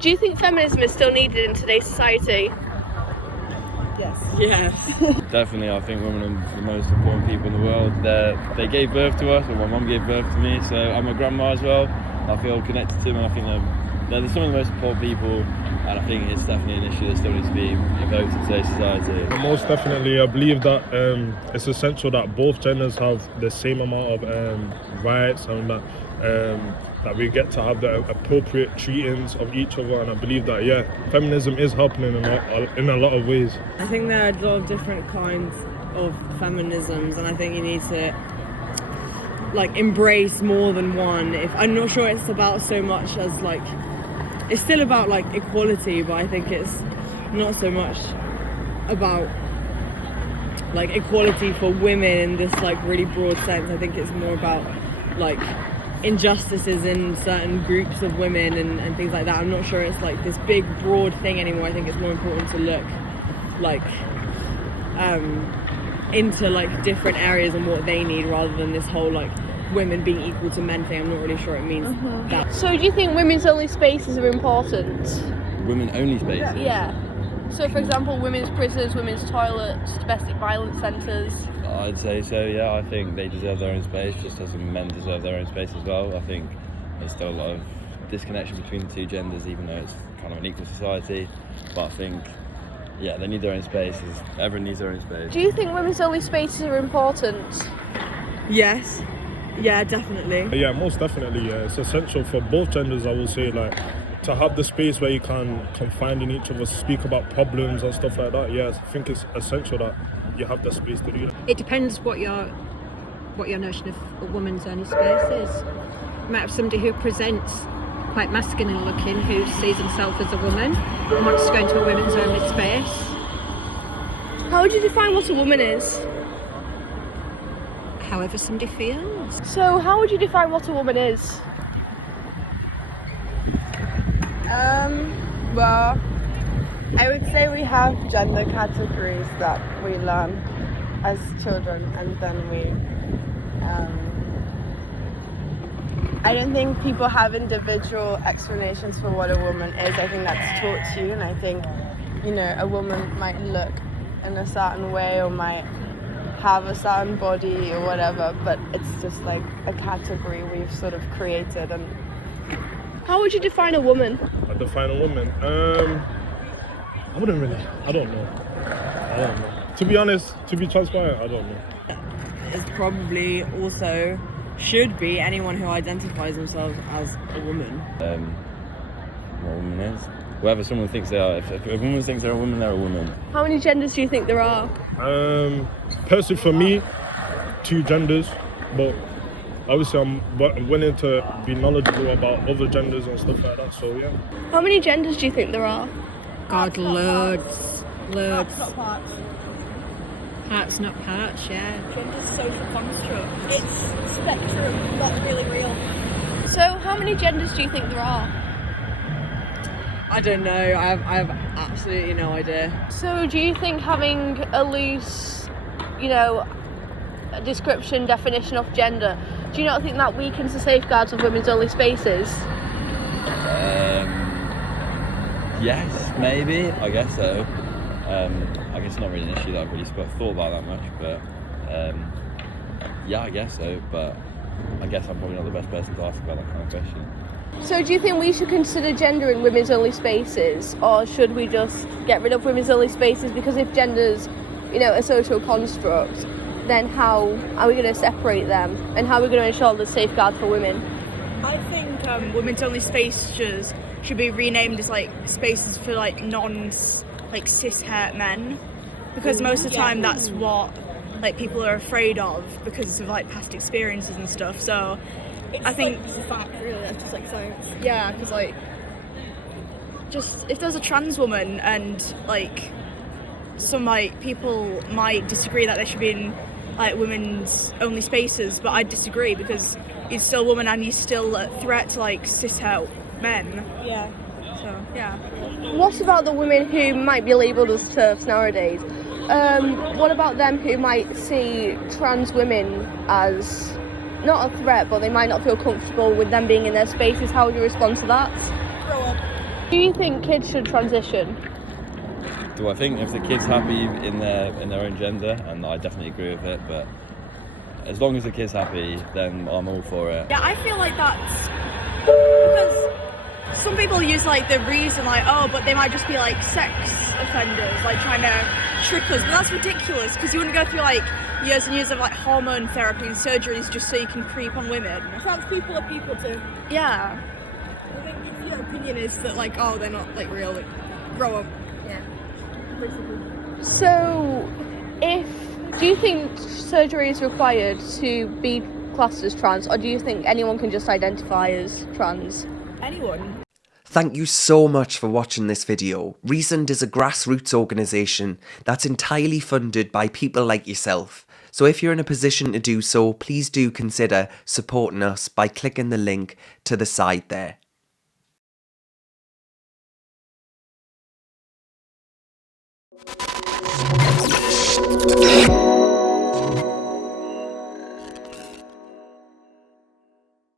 Do you think feminism is still needed in today's society? Yes. Definitely, I think women are the most important people in the world. They gave birth to us, or my mum gave birth to me, so I'm a grandma as well. I feel connected to them, and I think they're some of the most important people, and I think it's definitely an issue that still needs to be evoked in today's society. Most definitely, I believe that it's essential that both genders have the same amount of rights, and that we get to have the appropriate treatings of each other. And I believe that, feminism is helping in a lot of ways. I think there are a lot of different kinds of feminisms, and I think you need to embrace more than one. I'm not sure it's about so much as it's still about equality, but I think it's not so much about equality for women in this really broad sense. I think it's more about injustices in certain groups of women and things like that. I'm not sure it's this big broad thing anymore. I think it's more important to look into different areas and what they need, rather than this whole women being equal to men thing. I'm not really sure it means that. So do you think women's only spaces are important? Women only spaces? Yeah. So for example, women's prisons, women's toilets, domestic violence centres. I'd say so, yeah. I think they deserve their own space, just as men deserve their own space as well. I think there's still a lot of disconnection between the two genders, even though it's kind of an equal society. But I think, they need their own spaces. Everyone needs their own space. Do you think women's only spaces are important? Yes. Yeah, definitely. Yeah, most definitely, yeah. It's essential for both genders, I will say, to have the space where you can confide in each other, speak about problems and stuff like that. Yes, I think it's essential that you have the space to do that. It depends what your notion of a woman's only space is. You might have somebody who presents quite masculine looking, who sees himself as a woman and wants to go into a women's only space. How would you define what a woman is? However somebody feels. So how would you define what a woman is? Well, I would say we have gender categories that we learn as children, and then I don't think people have individual explanations for what a woman is. I think that's taught to you, and I think, a woman might look in a certain way or might have a certain body or whatever, but it's just a category we've sort of created. And how would you define a woman? I define a woman? I don't know. To be honest, to be transparent, I don't know. It's probably also should be anyone who identifies themselves as a woman. What a woman is? Whoever someone thinks they are. If a woman thinks they're a woman, they're a woman. How many genders do you think there are? Personally, for me, 2 genders, but obviously I'm willing to be knowledgeable about other genders and stuff like that, so yeah. How many genders do you think there are? God, loads. Parts, not parts. Parts, not parts, yeah. Gender's social construct. It's spectrum, not really real. So how many genders do you think there are? I don't know. I have absolutely no idea. So do you think having a loose, a description, definition of gender, do you not think that weakens the safeguards of women's only spaces? Yes, maybe. I guess so. I guess it's not really an issue that I've really thought about that much, but I guess so. But I guess I'm probably not the best person to ask about that kind of question. So do you think we should consider gender in women's only spaces, or should we just get rid of women's only spaces? Because if gender's, a social construct, then how are we going to separate them, and how are we going to ensure the safeguard for women? I think women's only spaces should be renamed as spaces for cis het men, because most of the time that's what people are afraid of because of past experiences and stuff. So I think it's a fact, really. It's just science. Yeah, because just if there's a trans woman and some people might disagree that they should be in women's only spaces, but I disagree, because you're still a woman and you're still a threat to cis het men. Yeah. So yeah. What about the women who might be labelled as TERFs nowadays? What about them who might see trans women as not a threat, but they might not feel comfortable with them being in their spaces? How would you respond to that? Grow up. Do you think kids should transition? Do I think if the kid's happy in their own gender, and I definitely agree with it, but as long as the kid's happy, then I'm all for it. Yeah, I feel like that's because some people use like the reason like, oh, but they might just be like sex offenders, like trying to trick us, but that's ridiculous because you wouldn't go through like years and years of like hormone therapy and surgeries just so you can creep on women. Trans people are people too. Yeah. I think if your opinion is that like, oh, they're not like real, like, grow up. Yeah. Basically. So, do you think surgery is required to be classed as trans, or do you think anyone can just identify as trans? Anyone. Thank you so much for watching this video. Reasoned is a grassroots organisation that's entirely funded by people like yourself. So if you're in a position to do so, please do consider supporting us by clicking the link to the side there.